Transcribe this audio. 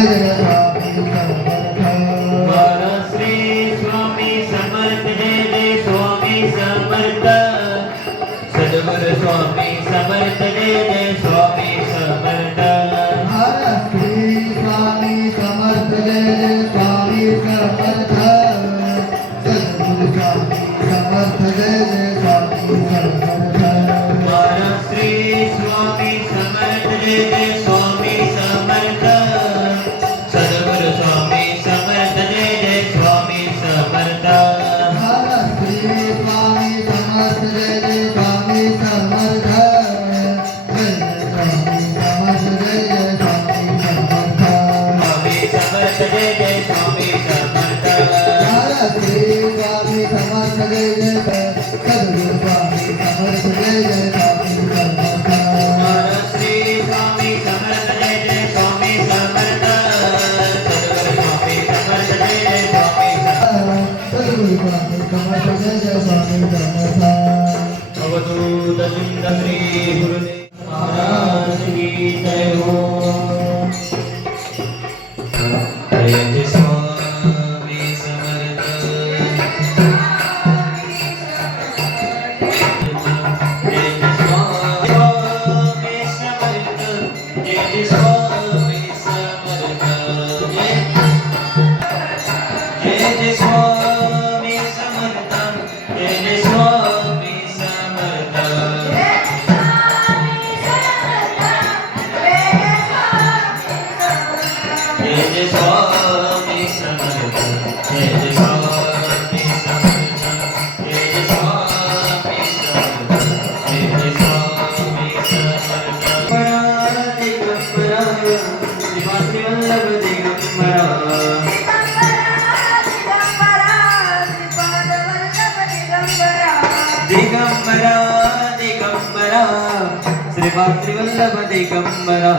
श्री स्वामी समर्थ जय जय स्वामी समर्थ सद्गुरु स्वामी समर्थ जय जय स्वामी समर्थ श्री स्वामी समर्थ जय जय स्वामी समर्थ सद्गुरु स्वामी समर्थ जय जय स्वामी समर्थ श्री स्वामी समर्थ जय जय स्वामी समर्थ सद्गुरु स्वामी समर्थ जय जय स्वामी समर्थ श्री स्वामी समर्थ जय जय स्वामी समर्थ जय जय स्वामी समर्थ श्री स्वामी समर्थ जय जय सद्गुरु स्वामी समर्थ जय जय स्वामी समर्थ श्री स्वामी समर्थ जय जय स्वामी समर्थ सद्गुरु स्वामी समर्थ जय जय स्वामी सद्गुरु स्वामी समर्थ जय जय स्वामी समर्थ अवधूत चिंत श्री गुरुदेव महाराज की जय हो जय जय स्वामी समर्थ जय जय स्वामी समर्थ जय जय स्वामी समर्थ जय जय स्वामी समर्थ जय जय स्वामी समर्थ जय जय स्वामी समर्थ जय जय स्वामी समर्थ जय जय स्वामी समर्थ जय जय स्वामी समर्थ दिगंबरा श्री वल्लभ दिगंबरा दिगंबरा दिगंबरा श्री वल्लभ दिगंबरा